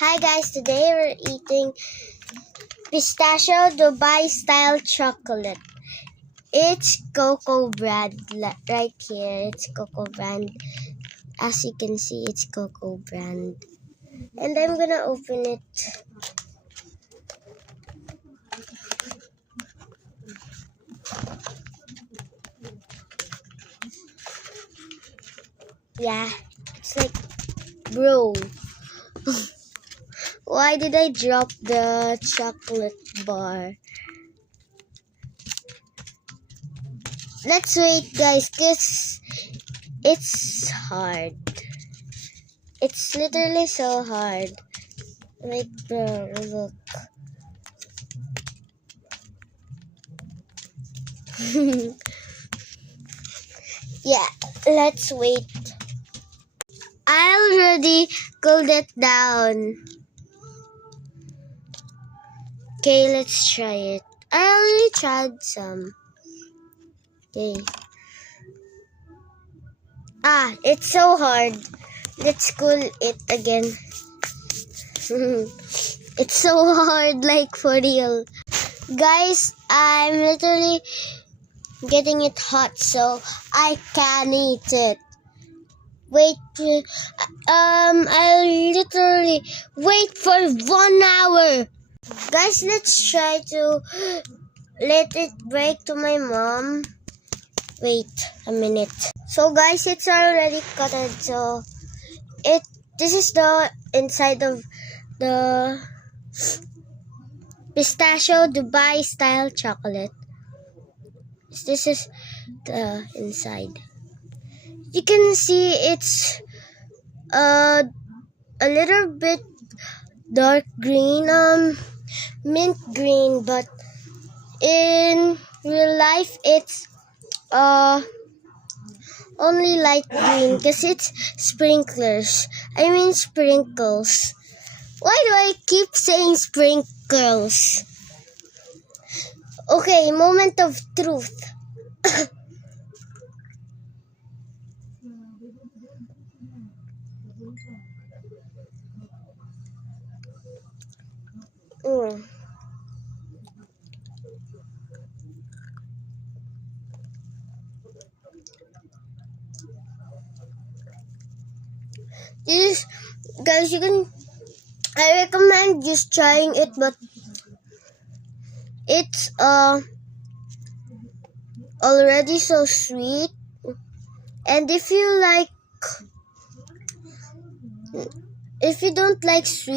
Hi guys, today we're eating pistachio Dubai style chocolate. It's Cocoa brand right here. It's Cocoa brand. As you can see, it's Cocoa brand. And I'm gonna open it. Yeah, it's like, bro. Why did I drop the chocolate bar? Let's wait, guys, cause it's hard. It's literally so hard. Like, bro, look. Yeah, let's wait. I already cooled it down. Okay, let's try it. I already tried some. Okay. It's so hard. Let's cool it again. It's so hard, like for real. Guys, I'm literally getting it hot, so I can eat it. Wait, I'll literally wait for 1 hour. Guys, let's try to let it break to my mom. Wait a minute. So guys, it's already cutted. So this is the inside of the pistachio Dubai style chocolate. This is the inside. You can see it's a little bit dark green, mint green, but in real life it's only light green because it's sprinkles. Why do I keep saying sprinkles? Okay, moment of truth. Mm. This, guys, I recommend just trying it, but it's already so sweet. And if you don't like sweet,